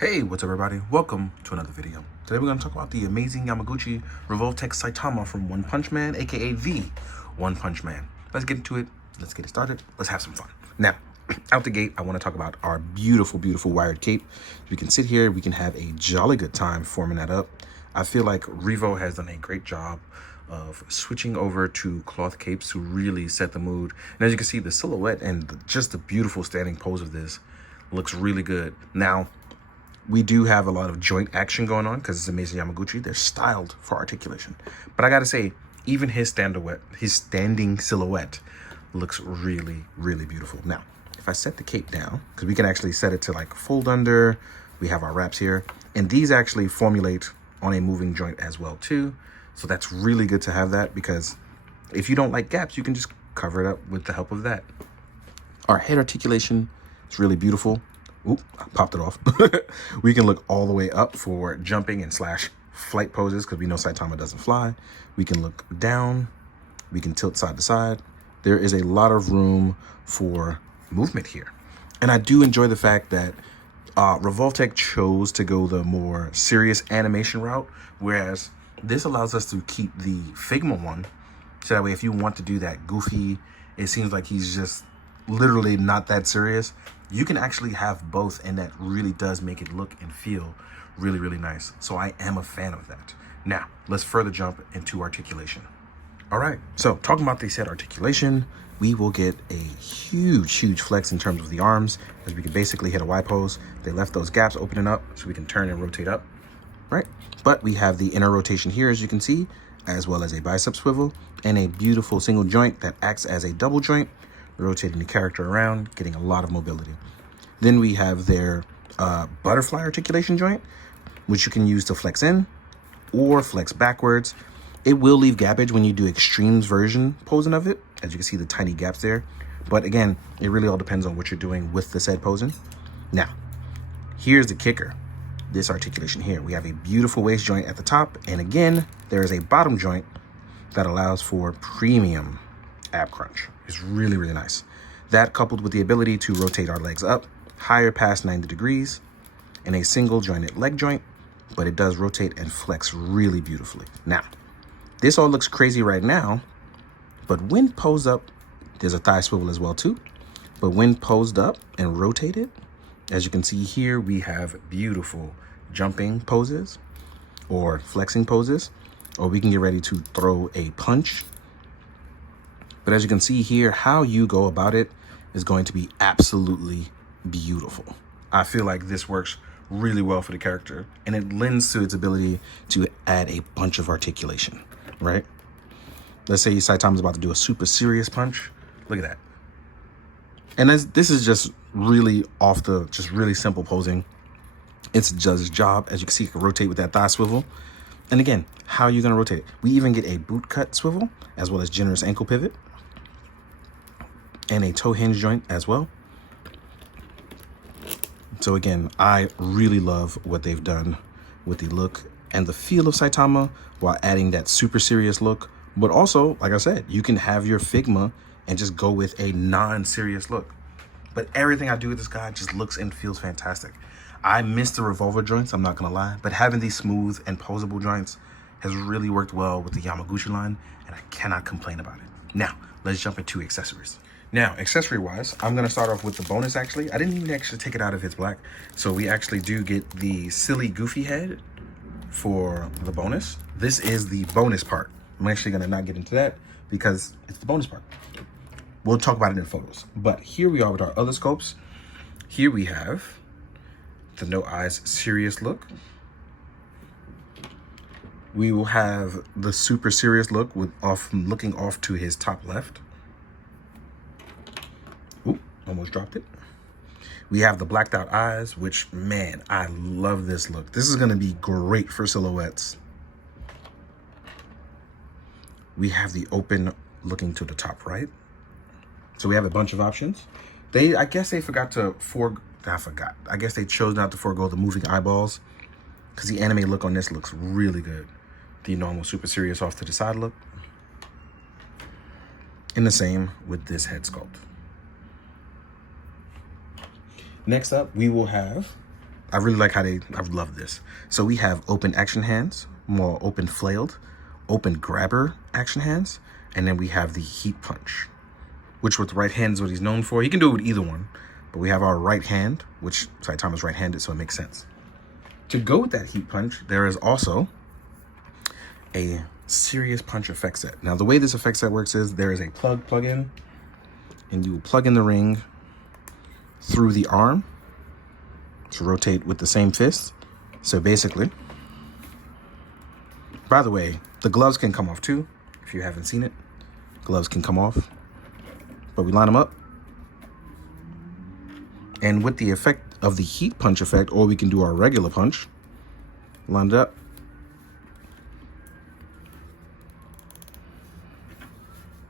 Hey, what's up everybody? Welcome to another video. Today we're going to talk about the amazing Yamaguchi Revoltech Saitama from One Punch Man, aka the One Punch Man. Let's get into it. Let's get it started. Let's have some fun. Now, out the gate, I want to talk about our beautiful, beautiful wired cape. We can sit here, we can have a jolly good time forming that up. I feel like Revo has done a great job of switching over to cloth capes to really set the mood. And as you can see, the silhouette and just the beautiful standing pose of this looks really good. Now, we do have a lot of joint action going on because it's amazing Yamaguchi. They're styled for articulation. But I gotta say, even his standing silhouette looks really, really beautiful. Now, if I set the cape down, because we can actually set it to like fold under, we have our wraps here, and these actually formulate on a moving joint as well too. So that's really good to have that, because if you don't like gaps, you can just cover it up with the help of that. Our head articulation is really beautiful. Oop, I popped it off. We can look all the way up for jumping and slash flight poses, because we know Saitama doesn't fly. We can look down. We can tilt side to side. There is a lot of room for movement here. And I do enjoy the fact that Revoltech chose to go the more serious animation route, whereas this allows us to keep the Figma one. So that way, if you want to do that goofy, it seems like he's just literally not that serious, you can actually have both, and that really does make it look and feel really, really nice. So I am a fan of that. Now, let's further jump into articulation. All right, so talking about the set articulation, we will get a huge flex in terms of the arms, as we can basically hit a Y pose. They left those gaps opening up so we can turn and rotate up, right? But we have the inner rotation here, as you can see, as well as a bicep swivel and a beautiful single joint that acts as a double joint, rotating the character around, getting a lot of mobility. Then we have their butterfly articulation joint, which you can use to flex in or flex backwards. It will leave gappage when you do extremes version posing of it, as you can see the tiny gaps there. But again, it really all depends on what you're doing with the said posing. Now, here's the kicker. This articulation here, we have a beautiful waist joint at the top, and again, there is a bottom joint that allows for premium ab crunch. It's really, really nice. That, coupled with the ability to rotate our legs up higher past 90 degrees in a single jointed leg joint, but it does rotate and flex really beautifully. Now, this all looks crazy right now, but when posed up, there's a thigh swivel as well too. But when posed up and rotated, as you can see here, we have beautiful jumping poses or flexing poses, or we can get ready to throw a punch. But as you can see here, how you go about it is going to be absolutely beautiful. I feel like this works really well for the character, and it lends to its ability to add a bunch of articulation, right? Let's say Saitama's about to do a super serious punch. Look at that. And this is just really just really simple posing. It's just his job. As you can see, it can rotate with that thigh swivel. And again, how are you gonna rotate it? We even get a boot cut swivel, as well as generous ankle pivot, and a toe hinge joint as well. So again, I really love what they've done with the look and the feel of Saitama while adding that super serious look. But also, like I said, you can have your Figma and just go with a non-serious look. But everything I do with this guy just looks and feels fantastic. I miss the revolver joints, I'm not gonna lie, but having these smooth and posable joints has really worked well with the Yamaguchi line, and I cannot complain about it. Now, let's jump into accessories. Now, accessory-wise, I'm gonna start off with the bonus actually. I didn't even actually take it out if it's black. So we actually do get the silly goofy head for the bonus. This is the bonus part. I'm actually gonna not get into that because it's the bonus part. We'll talk about it in photos. But here we are with our other scopes. Here we have the no eyes serious look. We will have the super serious look with looking off to his top left. Oop, almost dropped it. We have the blacked out eyes, which, man, I love this look. This is gonna be great for silhouettes. We have the open looking to the top right. So we have a bunch of options. I guess they forgot to I guess they chose not to forego the moving eyeballs, because the anime look on this looks really good. The normal super serious off to the side look. And the same with this head sculpt. Next up, we will have I really like how I love this. So we have open action hands, more open flailed, open grabber action hands, and then we have the heat punch, which with the right hand is what he's known for. He can do it with either one, but we have our right hand, which Saitama's right-handed, so it makes sense. To go with that heat punch, there is also a serious punch effect set. Now, the way this effect set works is there is a plug-in, and you will plug in the ring through the arm to rotate with the same fist. So basically, by the way, the gloves can come off too. If you haven't seen it, gloves can come off, but we line them up. And with the effect of the heat punch effect, or we can do our regular punch, line it up.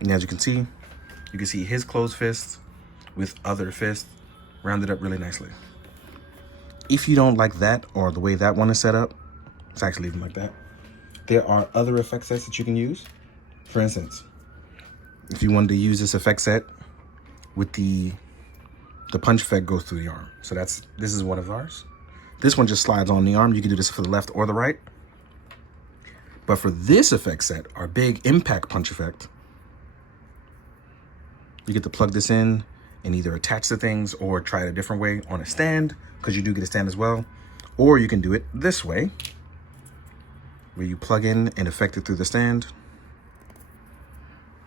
And as you can see his closed fist with other fists rounded up really nicely. If you don't like that or the way that one is set up, it's actually even like that. There are other effect sets that you can use. For instance, if you wanted to use this effect set with the punch effect goes through the arm. So this is one of ours. This one just slides on the arm. You can do this for the left or the right. But for this effect set, our big impact punch effect, you get to plug this in and either attach to things or try it a different way on a stand, because you do get a stand as well. Or you can do it this way, where you plug in and effect it through the stand.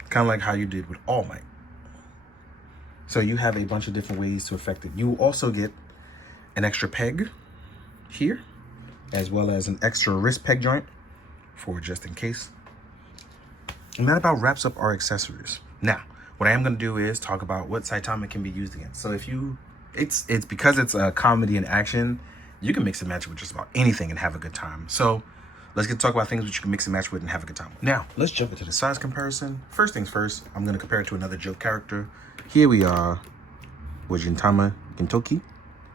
Kind of like how you did with All Might. So you have a bunch of different ways to affect it. You also get an extra peg here, as well as an extra wrist peg joint for just in case. And that about wraps up our accessories. Now, what I am going to do is talk about what Saitama can be used against. So if you, it's because it's a comedy and action, you can mix and match with just about anything and have a good time. So let's get to talk about things which you can mix and match with and have a good time. Now, let's jump into the size comparison. First things first, I'm going to compare it to another joke character. Here we are with Gintama Gintoki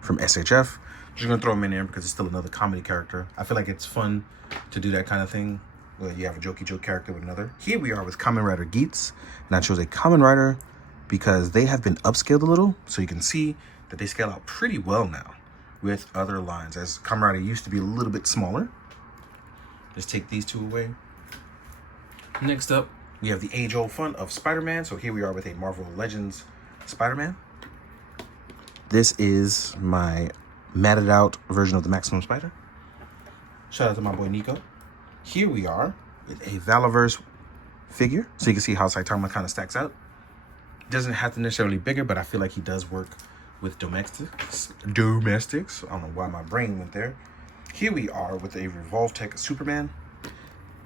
from SHF. Just going to throw him in there because it's still another comedy character. I feel like it's fun to do that kind of thing, where you have a jokey joke character with another. Here we are with Kamen Rider Geats, and I chose a Kamen Rider because they have been upscaled a little, so you can see that they scale out pretty well now with other lines, as Kamen Rider used to be a little bit smaller. Let's take these two away. Next up, we have the age-old fun of Spider-Man. So here we are with a Marvel Legends Spider-Man. This is my matted out version of the Maximum Spider. Shout out to my boy Nico. Here we are with a Valorverse figure. So you can see how Saitama kind of stacks out. Doesn't have to necessarily bigger, but I feel like he does work with domestics. I don't know why my brain went there. Here we are with a Revoltech Superman.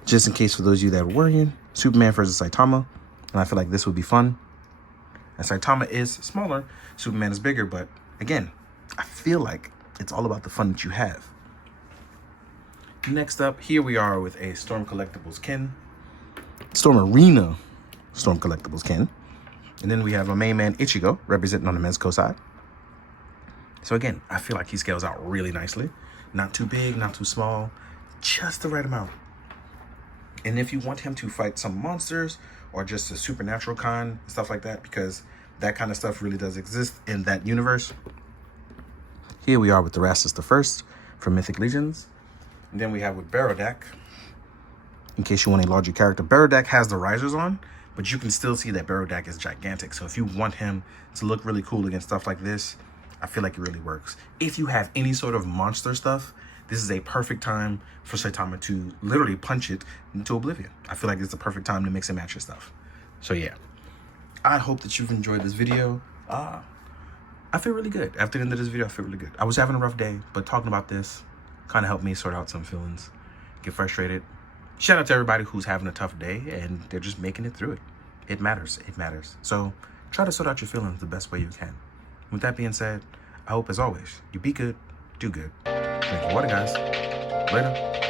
Just in case for those of you that are worrying, Superman versus Saitama. And I feel like this would be fun. And Saitama is smaller, Superman is bigger, but again, I feel like it's all about the fun that you have. Next up, here we are with a Storm Collectibles Ken. Storm Arena Storm Collectibles Ken. And then we have my main man Ichigo, representing on the Mezco side. So again, I feel like he scales out really nicely. Not too big, not too small, just the right amount. And if you want him to fight some monsters or just a supernatural kind, stuff like that, because that kind of stuff really does exist in that universe. Here we are with the Rastus the First from Mythic Legions. And then we have with Barodak, in case you want a larger character. Barodak has the risers on, but you can still see that Barodak is gigantic. So if you want him to look really cool against stuff like this, I feel like it really works. If you have any sort of monster stuff, this is a perfect time for Saitama to literally punch it into oblivion. I feel like it's the perfect time to mix and match your stuff. So yeah, I hope that you've enjoyed this video. I feel really good. After the end of this video, I feel really good. I was having a rough day, but talking about this kind of helped me sort out some feelings, get frustrated. Shout out to everybody who's having a tough day and they're just making it through it. It matters. It matters. So try to sort out your feelings the best way you can. With that being said, I hope, as always, you be good, do good. Drink your water, guys. Later.